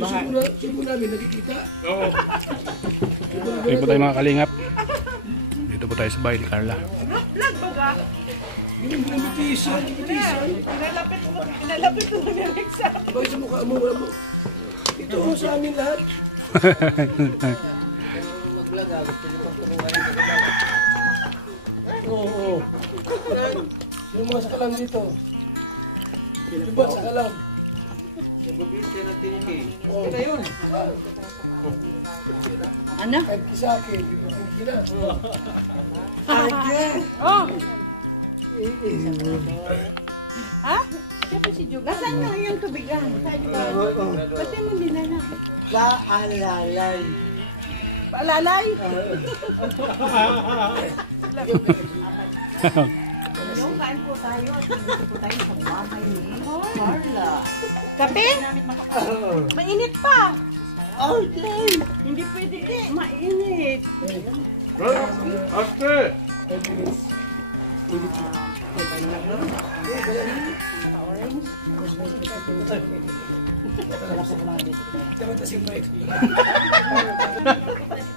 Subo namin, nakikita. Oo. Dito po tayo mga kalingap. Dito po tayo sa bahay ni Carla. Vlog ba ka? Yung invitation. Pinalapit mo ni Alexa. Abay sa mukha mo, wala mo. Ito mo sa amin lahat. Mag-vlog ah, gusto niyo pang turuan ng Oo. Yung mga sakalam dito. Diba sakalam? Nag-vlog siya ng tiniki. Oo. Ito yun. Ano? Kahit kisake, hindi na. Oh! Ha? Siya pa si Jug. Nasaan na yung tubigan? Saan yung Pati mo dinala. Paalalay. Paalalay? Yung kain po tayo. Nandito po tayo sa bahay ni Carla. Kape? Mainit pa. Okay. Hindi pwede mainit. Ate! Dapat na simba ito.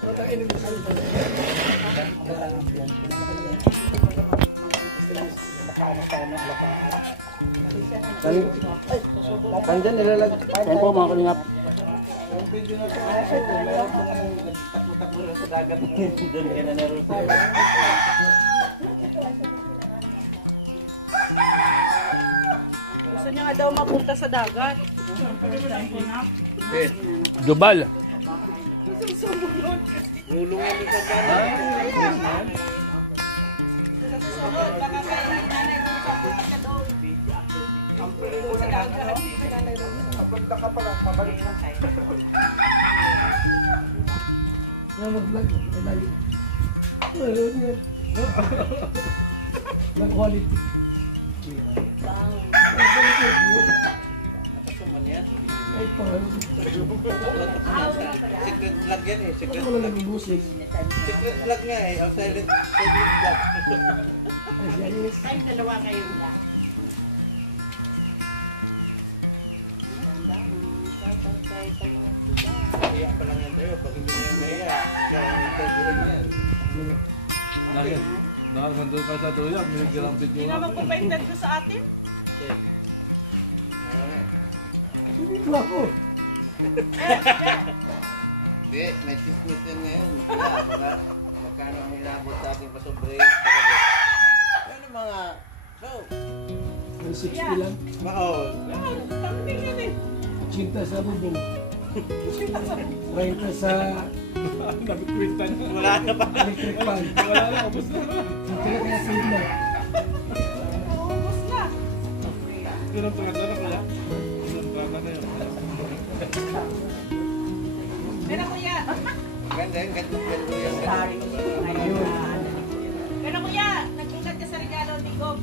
Matangin mo sa ito. Tandyan, nilalag. Ayan po mga kalingap. Yung video na ito, meron po takbo-takbo na sa dagat. Doon ka na naroon sa Gusto niya nga daw mapunta sa dagat. Dubal. Gulungan mo sa dagat. Susunod, baka kay nanay doon sa punta doon. Sa dagat. Papunta ka pala, pabalik na tayo. Mag-vlog. Lagi. Ano yan? Mag-quality. Nakasuman yan. Ay, paano? Secret vlog yan eh. Secret Wala vlog. nang music. Secret vlog nga eh. O silent vlog. Ay, siya Ay, dalawa kayo na. Kaya pa lang yan tayo. Pag hindi mo yan kaya, ikaw ang interviewin yan. Dahil, nandun ka sa duyan, may girang video Hindi naman ko sa atin. Okay. Hindi ko ako. Hindi, may chismis yan ngayon. Kaya, magkano ang inabot sa ating pasobre. Ano mga, so, May 60 lang. maol. Kambing yan eh. Cinta sa bubong. 30 sa Nabikwinta niya. Wala na pa. electric fan. Wala na, ubos na. Cinta lang kaya sila. Uubos na. Yun ang trata na kaya. Yun ang trata na yun. Pero kuya. Ganda yan, ganda yan. Pero kuya, nagsulat ka sa regalo ni Gob.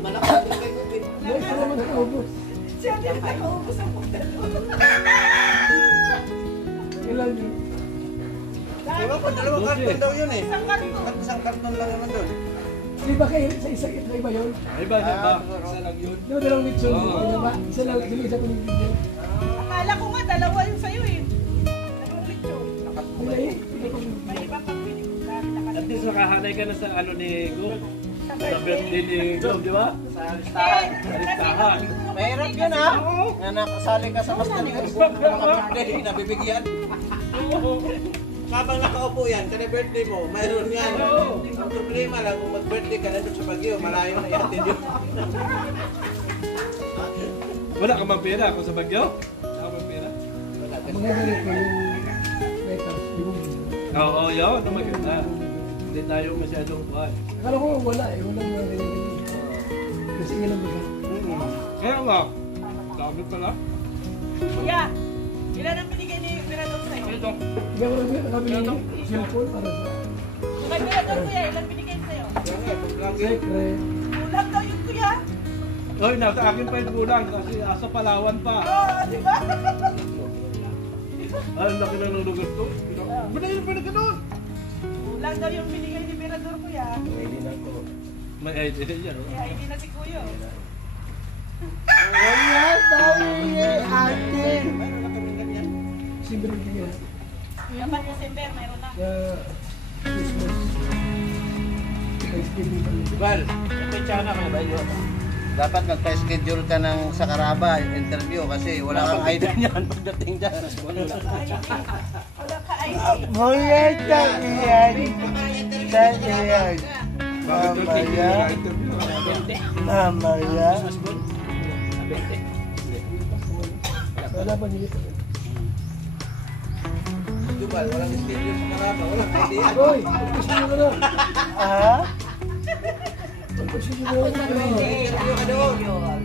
Malakas yung kayo. Ay, sila naman nakaubos. Siya din nakaubos ang punta doon. Ilan yun? Diba po, dalawang karton daw yun eh. Isang karton. Isang karton lang naman doon. Di ba kayo sa isa iba yun? Ay ba, ba? Isa lang yun. Di ba dalawang litson? Di ba? Isa lang, sila isa pinigil yun. Akala ko nga dalawa yung sa'yo eh. Dalawang lechon. Ay, May iba pang pinigulan. At least nakahanay ka na sa ano ni Go. Sa birthday ni Go, di ba? Sa listahan. Sa listahan. Mahirap yun ha. Na nakasali ka sa basta ni mga birthday, nabibigyan. Habang nakaupo yan, kada birthday mo, mayroon yan. Ang problema lang, kung mag-birthday ka nandun sa Baguio, malayo na yatin yun. Wala ka bang pera kung sa Bagyo? Wala ka bang pera? mga ganito yung lighthouse. Oo, yun. Ang maganda. Hindi tayo masyadong kuhan. Akala ko wala eh. Walang mga ganito. Kasi ilan ba siya? Kaya nga. Dami pala. Kuya, ilan ang binigay ni Mirador sa'yo? Ito. Hindi ako nakabili ng cellphone para sa Kay Mirador kuya, ilan binigay sa'yo? secret. Kulang daw yun kuya. Hoy, nasa akin pa yung kulang kasi asa Palawan pa. Oo, di ba? Ay, ang laki na nulugot ko. Banayin pa na ganun. Kulang daw yung binigay ni Mirador kuya. May idea yan. Oh. Kaya hindi na si kuya. Yes, dami. Dapat December, mayroon na. Christmas. Thanksgiving kami. Bal, dapat magpa-schedule ka ng sa Caraba interview kasi wala kang idea niyan pagdating dyan. Wala ka ay. Mula sa iyan, sa iyan, mamaya, Wala pa nilito. Bal, walang schedule sa Caraba, walang idea. Hoy, pagpasyon ka na. ah, Pagpasyon ka Ako na. sa birthday. Interview ka doon.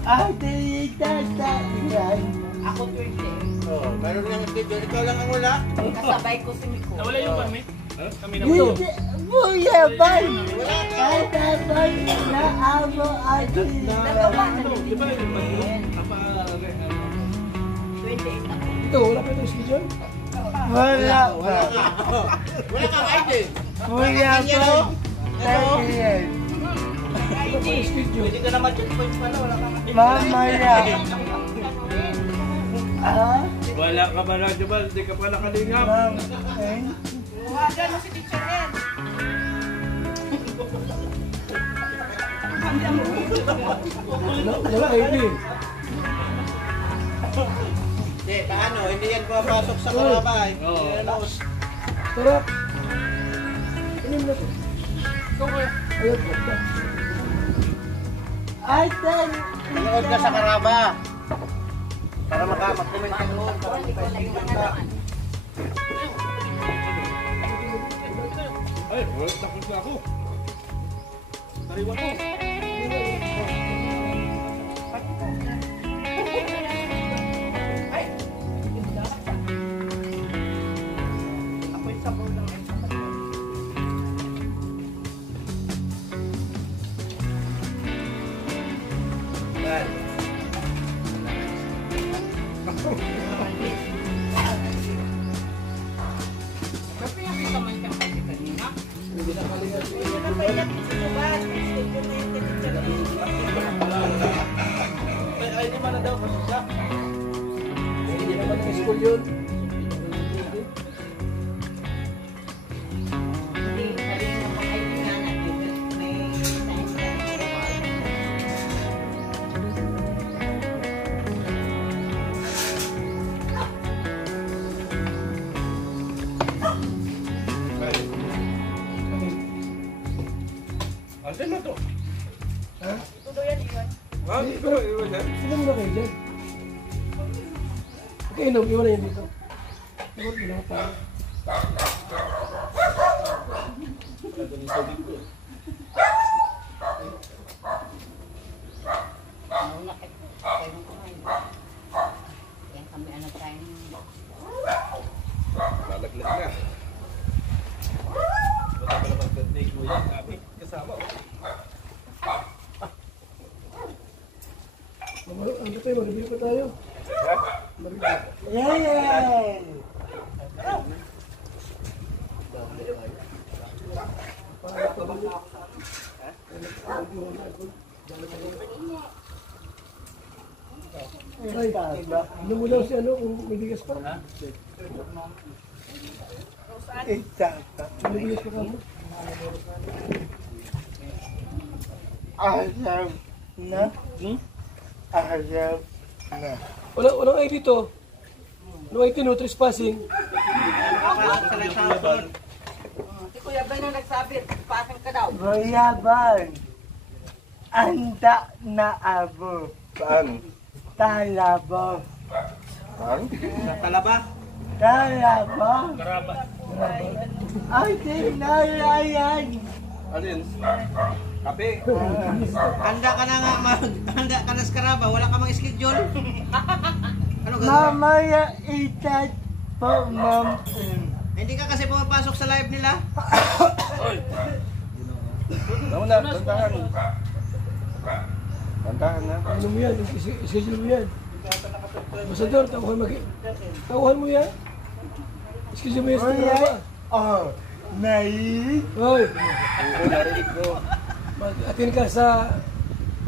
ate Rita sa iyan, Ako birthday. Oh, mayroon lang schedule, ikaw lang ang wala. Kasabay ko si Miko. Nawala yung permit? Kami na hindi, buyaban, kataban na amo at Nagawa na sila. din. Di ba yung permit? 28 ako. Ito, wala pa itong schedule? Wala pa, Wala kang idea. buyaban sa iyan, Wala pa yung schedule. Hindi ka naman checkpoint pala, wala kang mamaya, ah, Wala ka ba radyo ba? Hindi ka pala kalingap. Umaga na si Teacher Ed. Wala ID. Hindi, paano? Hindi yan pumapasok sa Caraba. Oo. Tara. Inim na ito. Ayun po. ate, Manood ka sa Caraba. Para mag-comment ka doon. Para mag-schedule ka. Ay, wala tapos na ako. Tariwa ko. Ako'y sabaw lang ay sabaw. Bal. Kasi yung isa man kang kasi kanina. Hindi na paiyak si Jubat. Schedule na yung Teacher Ed. Ay, di man na daw kasi siya. Hindi naman ang school yun. Hindi, sabi mo mga kaibigan natin, may science na Asan na to? Ha? Tudo yan, Iwan. Hindi, pero sino muna kayo dyan? Okay, inom. Iwan na yun dito. Iwan mo lang tayo. Muna kayo ko ngayon. Yan kami anak tayo. Lalaglag na. Wala pa naman birthday ko yan. Kami, kasama. Ano tayo? Maribili pa tayo. yay! Ay, ano mo daw si ano kung may bigas pa? Itata, May bigas pa ka mo? alam na, alam na. Walang ID dito. No ID, no trespassing. Si Kuya Ben ang nagsabi, pasan ka daw. Buyaban, anda na abo, Saan? talabo, Saan? Sa Talaba? talabo, Karaba. ay tinalayan. Alin? Kape? Handa ka na nga, handa ka na sa Caraba, wala ka mang schedule. Ano gagawin? Mamaya itat po, ma'am. Hindi ka kasi pumapasok sa live nila. Tantahan na. Ano mo yan? Schedule mo yan. Masador, tauhan mo yan. Schedule mo yan sa Buya, trabaho. oh, nai, Hoy, Oo, narinig ko. mag-attend ka sa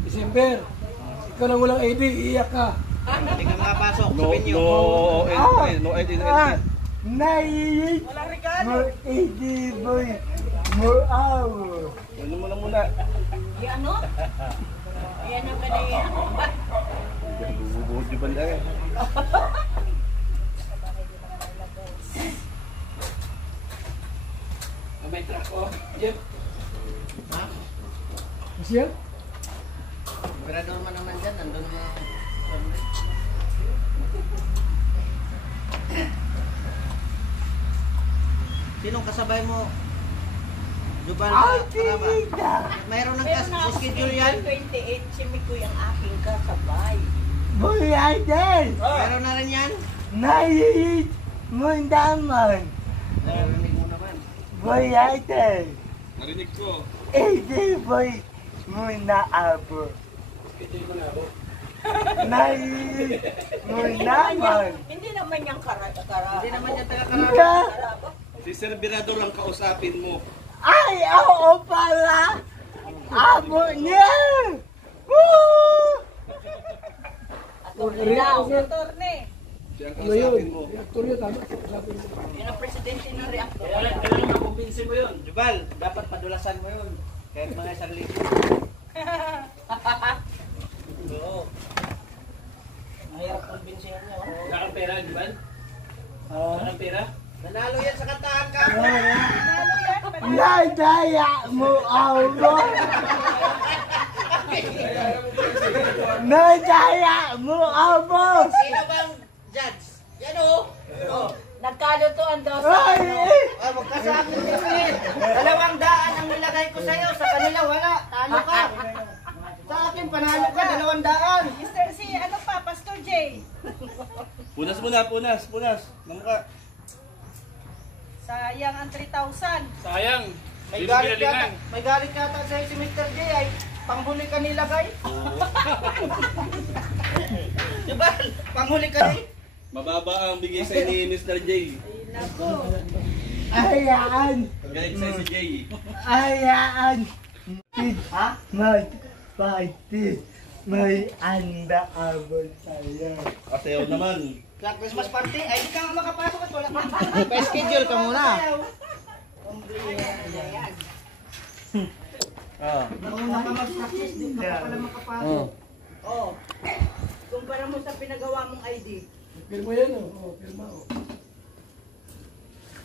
December. Ikaw lang walang ID, iiyak ka. Hindi ka makapasok sa No, venue. no entry, no entry, no entry. Naiit Walang regalo. mo idiboy mo awo. Ano mo na muna? Yan ano? Yan ang kanaya. Bubuhod yung banda eh. May truck ko. Jeff. Kasi yan? Mirador man naman dyan, nandun na. Sinong kasabay mo? Jubal Ay, na karama. tinita. Mayroon ng Pero na ako schedule yan? 28, si Mikoy ang aking kasabay. Buyadan. Meron na rin yan? Naiit mo naman. Narinig mo naman. Buyadan. Narinig ko. Idiboy mo na abo. Naiit mo naman. Hindi naman yung kara. Hindi naman yan Ka. taga-karama. Si Sir Mirador ang kausapin mo. Ay, oo pala. Abo niya. Woo! Attorney daw. Attorney. Siya ang Ano yun? kausapin mo. Reactor yun, tama. Sabi mo. Yun ang presidente ng reactor. Kailangan makumbinsin mo yun. Jubal, dapat padulasan mo yun. Kahit mga 1,000. Oo. Mahirap kumbinsin mo. Wala kang pera, di ba? Wala kang pera? Nanalo yan sa kantahan ka. Nadaya mo ako. Nadaya mo ako. Sino bang judge? Yan o. Nagkalutuan daw Ay, Ay, magkasabi niyo eh. 200 ang nilagay ko sa'yo. Sa kanila wala. Talo ka. Sa akin, panalo ka. 200. Mr. C, ano pa, Pastor J? Punas muna, punas. Namukha. Sayang ang 3,000. Sayang. May Hindi mo galit ginalingan. yata. May galit yata sa'yo si Mr. J ay panghuli ka nilagay. Diba? Panghuli ka ni. Mababa ang bigay sa'yo ni Mr. J. ayan, Galit sa'yo si Jay. ayan. Magpati. May anda abot sa'yo. Kasayaw naman. Sa Christmas party, ay di ka nga makapasok at wala ka. Pa-schedule ka muna. Nauna ka mag-practice, di ka pa pala makapasok. Oh. Kumpara mo sa pinagawa mong ID. Pirma yan, oh. Pirma, oh.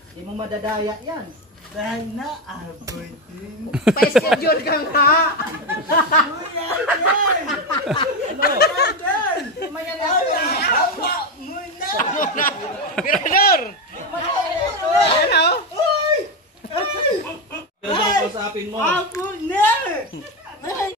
Di mo madadaya yan. Sana abutin. Pa-schedule ka nga. Mayan na. Awa mo na. Mirador! Ayan o. Pero daw kausapin mo. Abo na.